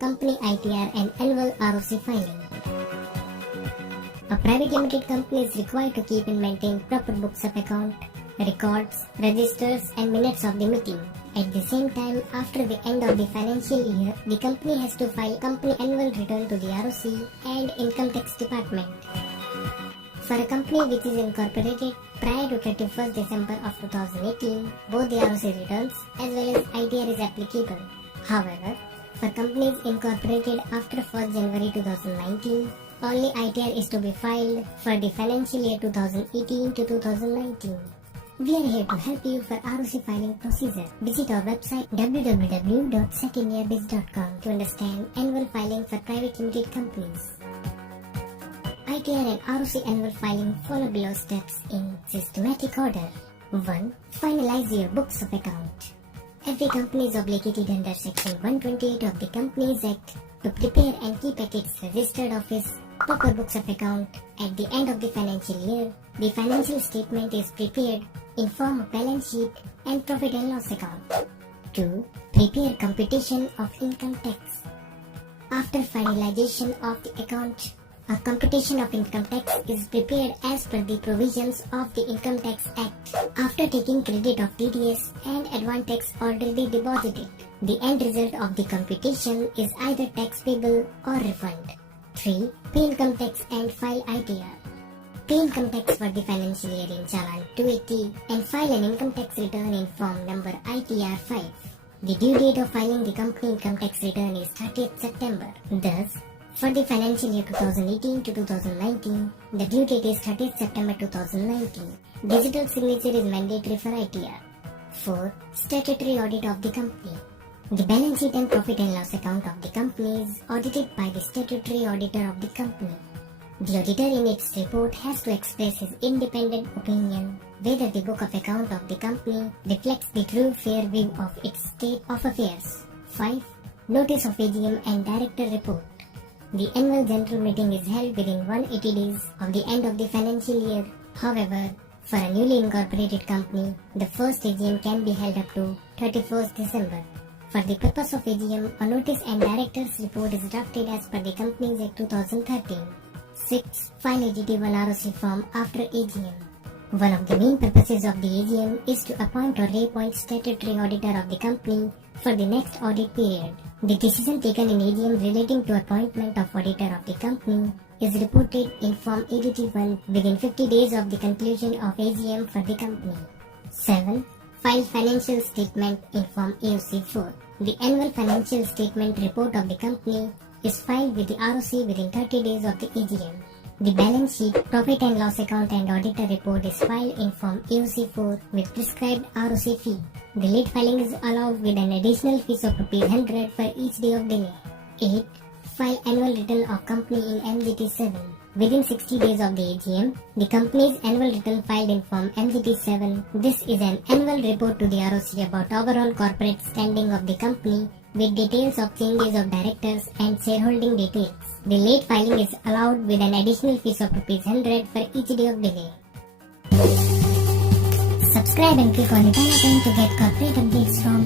company ITR and annual ROC filing. A private limited company is required to keep and maintain proper books of account, records, registers and minutes of the meeting. At the same time, after the end of the financial year, the company has to file company annual return to the ROC and income tax department. For a company which is incorporated prior to 31st December of 2018, both the ROC returns as well as ITR is applicable. However, for companies incorporated after 1st January 2019, only ITR is to be filed for the financial year 2018 to 2019. We are here to help you for ROC filing procedure. Visit our website www.secondyearbiz.com to understand annual filing for private limited companies. ITR and ROC annual filing follow below steps in systematic order. 1. Finalize your books of account. Every company is obligated under Section 128 of the Companies Act to prepare and keep at its registered office proper books of account. At the end of the financial year, the financial statement is prepared in form of balance sheet and profit and loss account. 2. Prepare computation of income tax. After finalization of the account, a computation of income tax is prepared as per the provisions of the Income Tax Act after taking credit of TDS and advance tax already deposited. The end result of the computation is either tax payable or refund. 3. Pay income tax and file ITR. Pay income tax for the financial year in Challan 280 and file an income tax return in form number ITR 5. The due date of filing the company income tax return is 30th September. Thus, for the financial year 2018 to 2019, the due date is 30th September 2019. Digital signature is mandatory for ITR. 4. Statutory audit of the company. The balance sheet and profit and loss account of the company is audited by the statutory auditor of the company. The auditor in its report has to express his independent opinion whether the book of account of the company reflects the true fair view of its state of affairs. 5. Notice of AGM and director report. The annual general meeting is held within 180 days of the end of the financial year. However, for a newly incorporated company, the first AGM can be held up to 31st December. For the purpose of AGM, a notice and director's report is drafted as per the Companies Act 2013. 6. File AGT1 ROC form after AGM. One of the main purposes of the AGM is to appoint or reappoint statutory auditor of the company for the next audit period. The decision taken in AGM relating to appointment of auditor of the company is reported in Form ADT1 within 50 days of the conclusion of AGM for the company. 7. File financial statement in Form AOC4. The annual financial statement report of the company is filed with the ROC within 30 days of the AGM. The balance sheet, profit and loss account and auditor report is filed in Form AOC4 with prescribed ROC fee. The late filing is allowed with an additional fees of ₹100 for each day of delay. 8. File annual return of company in MGT7. Within 60 days of the AGM, the company's annual return filed in Form MGT7. This is an annual report to the ROC about overall corporate standing of the company with details of changes of directors and shareholding details. The late filing is allowed with an additional fees of ₹100 for each day of delay. Subscribe and click on the bell icon to get corporate updates from